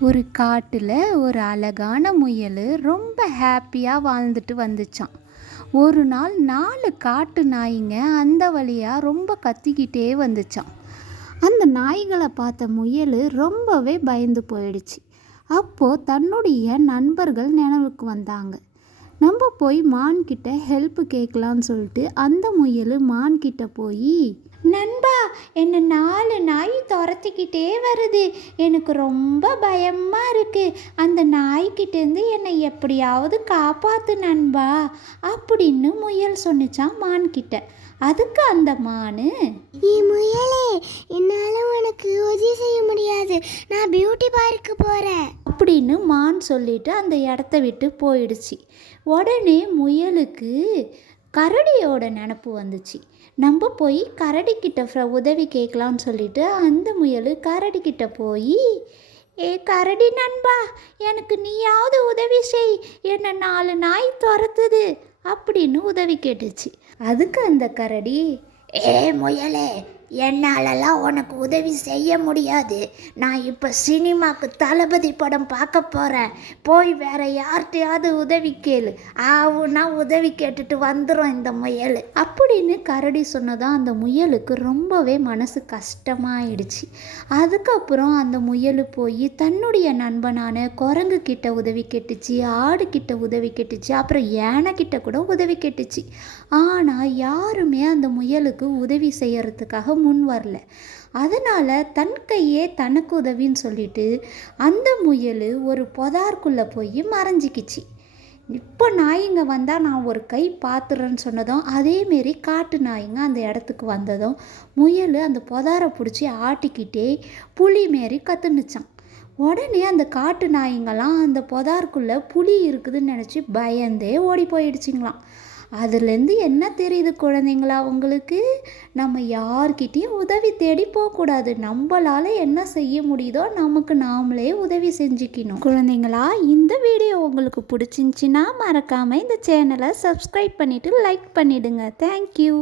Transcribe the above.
ஒரு காட்டில் ஒரு அழகான முயல் ரொம்ப ஹாப்பியாக வாழ்ந்துட்டு வந்துச்சான். ஒரு நாள் 4 காட்டு நாய்ங்க அந்த வழியாக ரொம்ப கத்திக்கிட்டே வந்துச்சான். அந்த நாய்களை பார்த்த முயல் ரொம்பவே பயந்து போயிடுச்சு. அப்போது தன்னுடைய நண்பர்கள் நினைவுக்கு வந்தாங்க. நம்ம போய் மான்கிட்ட ஹெல்ப் கேட்கலான்னு சொல்லிட்டு அந்த முயல் மான்கிட்ட போய், நண்பா, என்னை 4 நாய் துரத்திக்கிட்டே வருது, எனக்கு ரொம்ப பயமாக இருக்குது, அந்த நாய்கிட்டேருந்து என்னை எப்படியாவது காப்பாற்று நண்பா அப்படின்னு முயல் சொன்னிச்சான் மான்கிட்ட. அதுக்கு அந்த மானு, முயலே, என்னால் உனக்கு உதவி செய்ய முடியாது, நான் பியூட்டி பார்க்கு போகிறேன் அப்படின்னு மான் சொல்லிட்டு அந்த இடத்த விட்டு போயிடுச்சு. உடனே முயலுக்கு கரடியோட நினப்பு வந்துச்சு. நம்ம போய் கரடிக்கிட்ட உதவி கேட்கலான்னு சொல்லிட்டு அந்த முயல் கரடிக்கிட்ட போய், ஏ கரடி நண்பா, எனக்கு நீயாவது உதவி செய், என்னை 4 நாய் துரத்துது அப்படின்னு உதவி கேட்டுச்சு. அதுக்கு அந்த கரடி, ஏ முயலே, என்னாலலாம் உனக்கு உதவி செய்ய முடியாது, நான் இப்போ சினிமாவுக்கு தளபதி படம் பார்க்க போகிறேன், போய் வேற யார்கிட்டையாவது உதவி கேளு, ஆவுன்னா உதவி கேட்டுட்டு வந்துடும் இந்த முயல் அப்படின்னு கரடி சொன்னதான் அந்த முயலுக்கு ரொம்பவே மனசு கஷ்டமாயிடுச்சு. அதுக்கப்புறம் அந்த முயல் போய் தன்னுடைய நண்பனான குரங்கு கிட்ட உதவி கேட்டுச்சு, ஆடு கிட்ட உதவி கேட்டுச்சு, அப்புறம் யானை கிட்ட கூட உதவி கேட்டுச்சு. ஆனால் யாருமே அந்த முயலுக்கு உதவி செய்யறதுக்காக முன் வரல. அதனால் தன் கையே தனக்கு உதவின்னு சொல்லிட்டு அந்த முயல் ஒரு புதார்க்குள்ளே போய் மறைஞ்சிக்கிச்சு. இப்போ நாய்ங்க வந்தால் நான் ஒரு கை பார்த்துறேன்னு சொன்னதும் அதேமாரி காட்டு நாய்ங்க அந்த இடத்துக்கு வந்ததும் முயல் அந்த புதாரை பிடிச்சி ஆட்டிக்கிட்டே புலி மாரி கத்துனுச்சான். உடனே அந்த காட்டு நாய்ங்களாம் அந்த புதார்க்குள்ளே புலி இருக்குதுன்னு நினச்சி பயந்தே ஓடி போயிடுச்சிங்களாம். அதுலேருந்து என்ன தெரியுது குழந்தைங்களா உங்களுக்கு? நம்ம யார்கிட்டையும் உதவி தேடி போகக்கூடாது. நம்மளால் என்ன செய்ய முடியுதோ நமக்கு நாமளே உதவி செஞ்சுக்கணும். குழந்தைங்களா, இந்த வீடியோ உங்களுக்கு பிடிச்சிருந்துச்சின்னா மறக்காமல் இந்த சேனலை சப்ஸ்கிரைப் பண்ணிவிட்டு லைக் பண்ணிவிடுங்க. தேங்க்யூ.